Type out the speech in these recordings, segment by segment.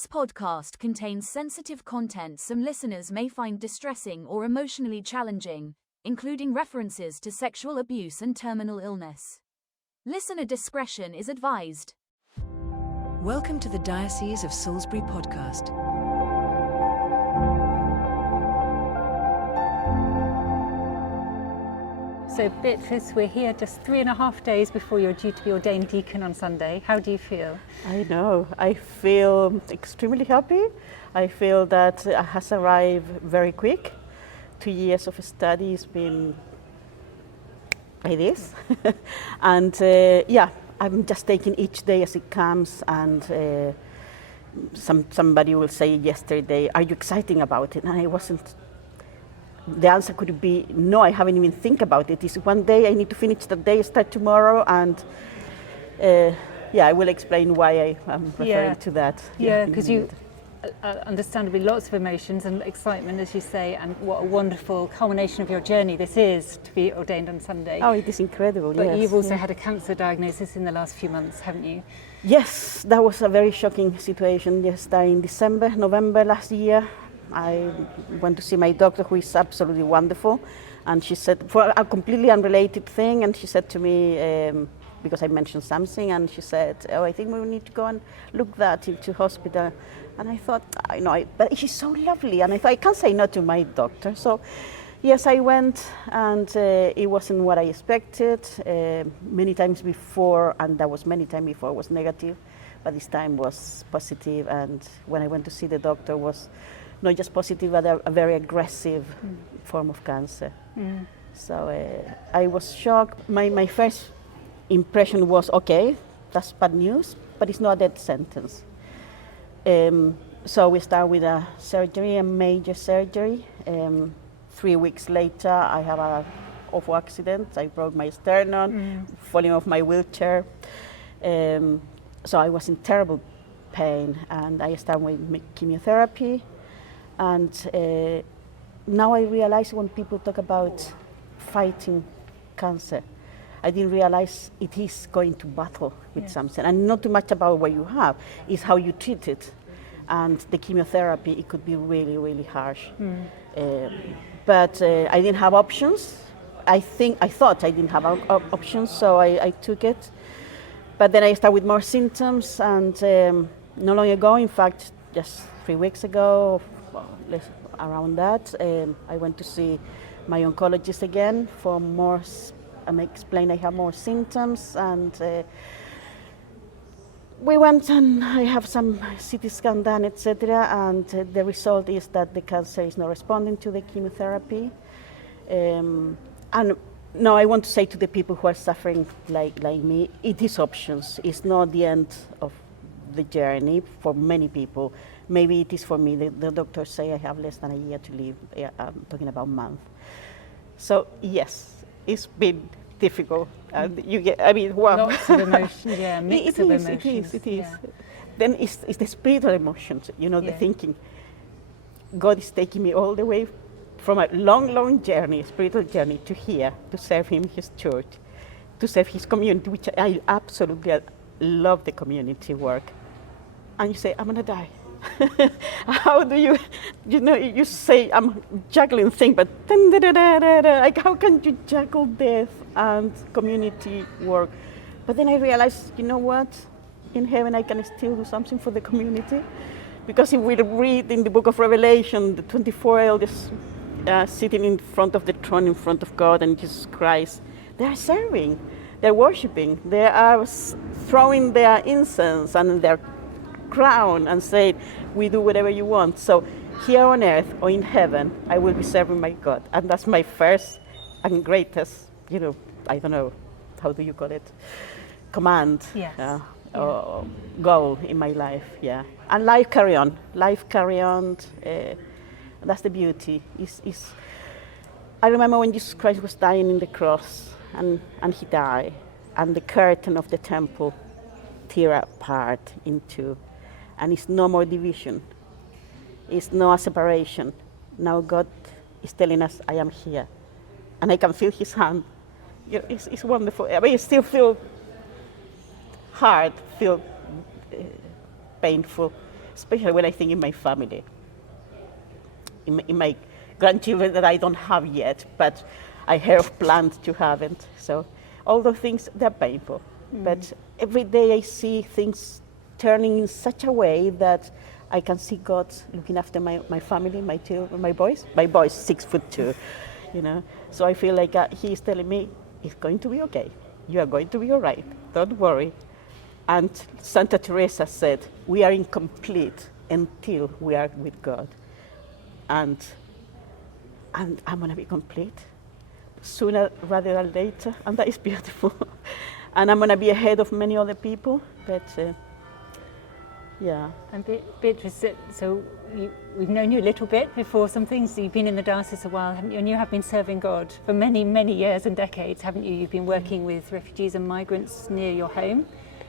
This podcast contains sensitive content some listeners may find distressing or emotionally challenging, including references to sexual abuse and terminal illness. Listener discretion is advised. Welcome to the Diocese of Salisbury podcast. So Beatriz, we're here just 3.5 days before you're due to be ordained deacon on Sunday. How do you feel? I know. I feel extremely happy. I feel that it has arrived very quick. 2 years of study has been like this. And I'm just taking each day as it comes. And somebody will say yesterday, are you excited about it? And I wasn't. The answer could be, no, I haven't even think about it. It's one day, I need to finish the day, start tomorrow, and I will explain why I am referring to that. Yeah, because you, understandably, lots of emotions and excitement, as you say, and what a wonderful culmination of your journey this is to be ordained on Sunday. Oh, it is incredible, But yes. you've also had a cancer diagnosis in the last few months, haven't you? Yes, that was a very shocking situation. Yes, in November last year. I went to see my doctor, who is absolutely wonderful, and she said, for a completely unrelated thing, and she said to me, because I mentioned something, and she said, oh, I think we need to go and look that into hospital. And I thought, I know, but she's so lovely, and I thought, I can't say no to my doctor. So, yes, I went, and it wasn't what I expected. Many times before, and that was many times before, was negative, but this time was positive, and when I went to see the doctor was not just positive, but a very aggressive form of cancer. So I was shocked. My first impression was, okay, that's bad news, but it's not a death sentence. So we start with a surgery, a major surgery. 3 weeks later, I have an awful accident. I broke my sternum, falling off my wheelchair. So I was in terrible pain, and I started with chemotherapy. And now I realize when people talk about fighting cancer, I didn't realize it is going to battle with something. And not too much about what you have, it's how you treat it. And the chemotherapy, it could be really, really harsh. But I didn't have options. I thought I didn't have options, so I took it. But then I started with more symptoms, and not long ago, in fact, just 3 weeks ago, around that, I went to see my oncologist again for more, and explained I have more symptoms, and we went and I have some CT scan done, etc., and the result is that the cancer is not responding to the chemotherapy. And no, I want to say to the people who are suffering like me, it is options. It's not the end of the journey for many people. Maybe it is for me. The doctors say I have less than a year to live. I'm talking about a month. So yes, it's been difficult. You get, Lots of emotions, mix of emotions. It is. Yeah. Then it's the spiritual emotions, the thinking. God is taking me all the way from a long journey, spiritual journey, to here, to serve Him, His church, to serve His community, which I absolutely love the community work. And you say, I'm gonna die. How do you say, I'm juggling things, but like, how can you juggle death and community work? But then I realized, you know what? In heaven I can still do something for the community. Because if we read in the book of Revelation, the 24 elders sitting in front of the throne, in front of God and Jesus Christ, they are serving, they're worshiping, they are throwing their incense and their crown and say, we do whatever you want. So here on earth or in heaven, I will be serving my God. And that's my first and greatest, I don't know, how do you call it? Command. Yes. Or goal in my life, And life carry on. That's the beauty. I remember when Jesus Christ was dying in the cross, and He died, and the curtain of the temple tear apart in two. And it's no more division. It's no separation. Now God is telling us, I am here. And I can feel His hand. It's wonderful. I mean, it still feel hard, feel painful. especially when I think in my family, in my grandchildren that I don't have yet, but I have planned to have it. So all those things, they're painful. But every day I see things turning in such a way that I can see God looking after my family, my children, my boys. My boy's 6'2", you know. So I feel like he is telling me, it's going to be okay. You are going to be all right. Don't worry. And Santa Teresa said, we are incomplete until we are with God. And I'm going to be complete sooner rather than later. And that is beautiful. And I'm going to be ahead of many other people. But yeah. And Beatriz, so we've known you a little bit before some things. You've been in the diocese a while, haven't you? And you have been serving God for many, many years and decades, haven't you? You've been working with refugees and migrants near your home.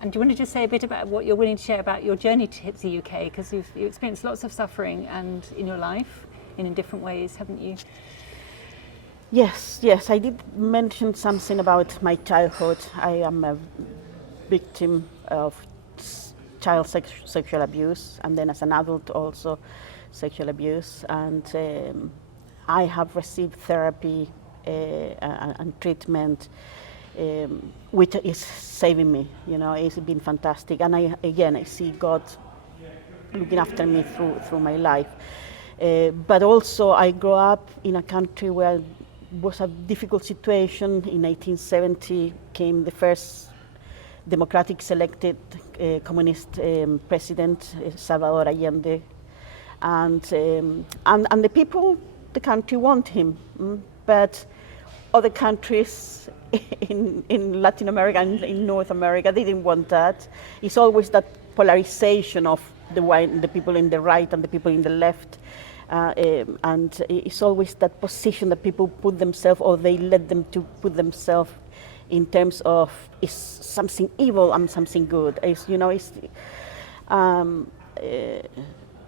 And do you want to just say a bit about what you're willing to share about your journey to the UK? Because you've experienced lots of suffering and in your life in different ways, haven't you? Yes, I did mention something about my childhood. I am a victim of child sexual abuse, and then as an adult also sexual abuse. And I have received therapy and treatment, which is saving me. You know, it's been fantastic. And I see God looking after me through my life. But also I grew up in a country where it was a difficult situation. In 1870 came the first democratic selected communist president, Salvador Allende. And the people, the country want him. But other countries in Latin America and in North America, they didn't want that. It's always that polarization of the people in the right and the people in the left. And it's always that position that people put themselves, or they let them to put themselves in terms of is something evil and something good.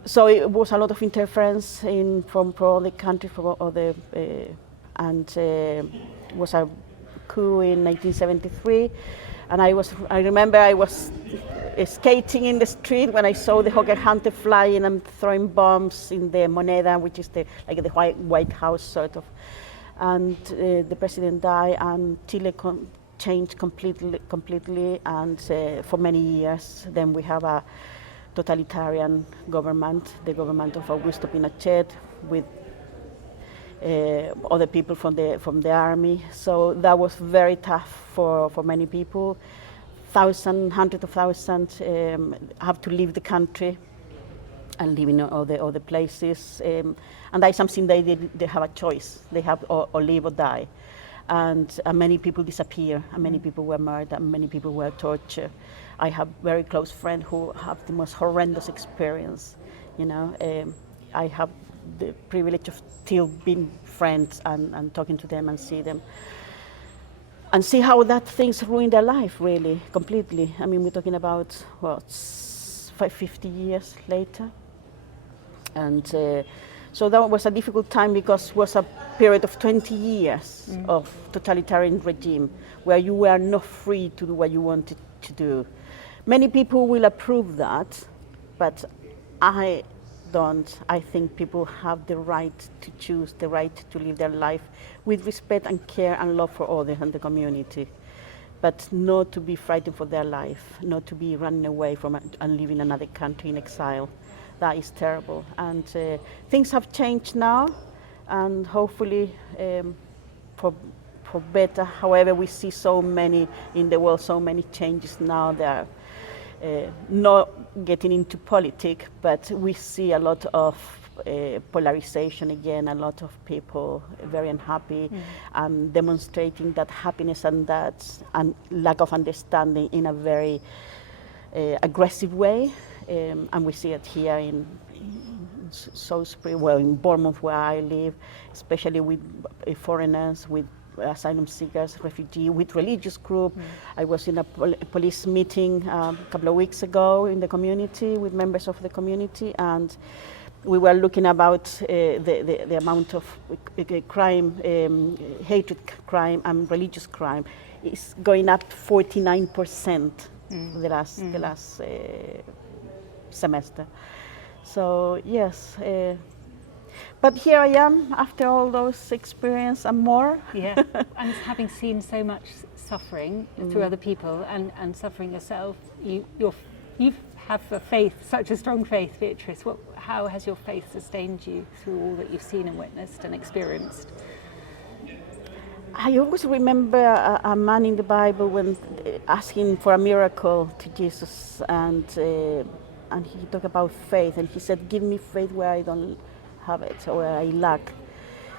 So it was a lot of interference from other countries, from other, and it was a coup in 1973. And I remember I was skating in the street when I saw the hawker hunter flying and throwing bombs in the Moneda, which is the White House sort of. And the president died, and Chile changed completely. And for many years, then we have a totalitarian government, the government of Augusto Pinochet, with other people from the army. So that was very tough for many people. Hundreds of thousands have to leave the country and live in other places. And that's something they have a choice. They have or live or die. And many people disappear, and many people were murdered, and many people were tortured. I have very close friends who have the most horrendous experience. You know, I have the privilege of still being friends and talking to them and see them. And see how that things ruin their life, really, completely. I mean, we're talking about, 50 years later. And so that was a difficult time, because it was a period of 20 years of totalitarian regime, where you were not free to do what you wanted to do. Many people will approve that, but I don't. I think people have the right to choose, the right to live their life with respect and care and love for others and the community, but not to be frightened for their life, not to be running away from and living in another country in exile. That is terrible. And things have changed now, and hopefully for better. However, we see so many in the world, so many changes now. They are not getting into politics, but we see a lot of polarization again, a lot of people very unhappy and demonstrating that happiness and lack of understanding in a very aggressive way. And we see it here in Salisbury, well, in Bournemouth, where I live, especially with foreigners, with asylum seekers, refugees, with religious group. I was in a police meeting a couple of weeks ago in the community with members of the community, and we were looking about the amount of crime, hatred crime and religious crime is going up 49% the last semester. So yes, but here I am after all those experience and more. Yeah, and having seen so much suffering through other people and suffering yourself, you have a faith, such a strong faith, Beatrice. How has your faith sustained you through all that you've seen and witnessed and experienced? I always remember a man in the Bible when asking for a miracle to Jesus, and he talked about faith, and he said, "Give me faith where I don't have it or where I lack."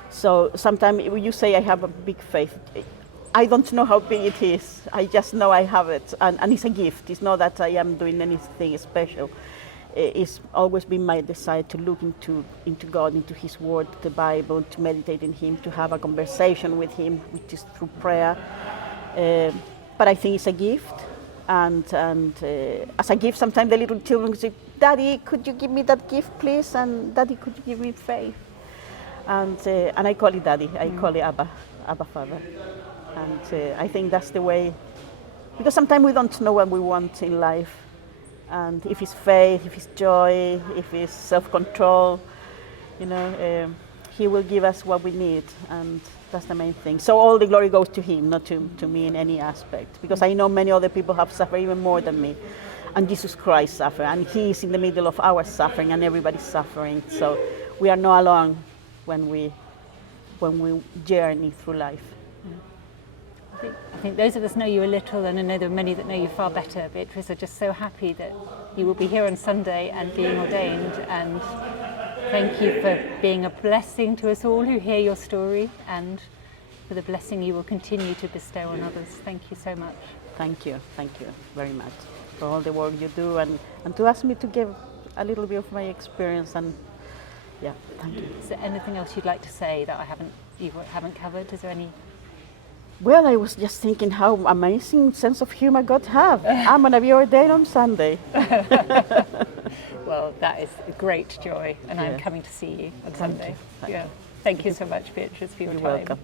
So sometimes you say I have a big faith. I don't know how big it is. I just know I have it, and it's a gift. It's not that I am doing anything special. It's always been my desire to look into God, into His Word, the Bible, to meditate in Him, to have a conversation with Him, which is through prayer. But I think it's a gift, and as a gift, sometimes the little children say, "Daddy, could you give me that gift, please?" And "Daddy, could you give me faith?" And I call it Daddy. I call it Abba Father. And I think that's the way, because sometimes we don't know what we want in life. And if it's faith, if it's joy, if it's self-control, He will give us what we need, and that's the main thing. So all the glory goes to Him, not to me in any aspect, because I know many other people have suffered even more than me, and Jesus Christ suffered, and He is in the middle of our suffering, and everybody's suffering. So we are not alone when we journey through life. I think those of us know you a little, and I know there are many that know you far better, Beatrice, are just so happy that you will be here on Sunday and being ordained, and thank you for being a blessing to us all who hear your story, and for the blessing you will continue to bestow on others. Thank you so much. Thank you very much for all the work you do, and to ask me to give a little bit of my experience, and yeah, thank you. Is there anything else you'd like to say that you haven't covered? Is there any? Well, I was just thinking how amazing sense of humor God have. I'm going to be ordained on Sunday. Well, that is a great joy, and I'm coming to see you on Sunday. Thank you. Thank you so much, Beatrice, for your You're time. welcome.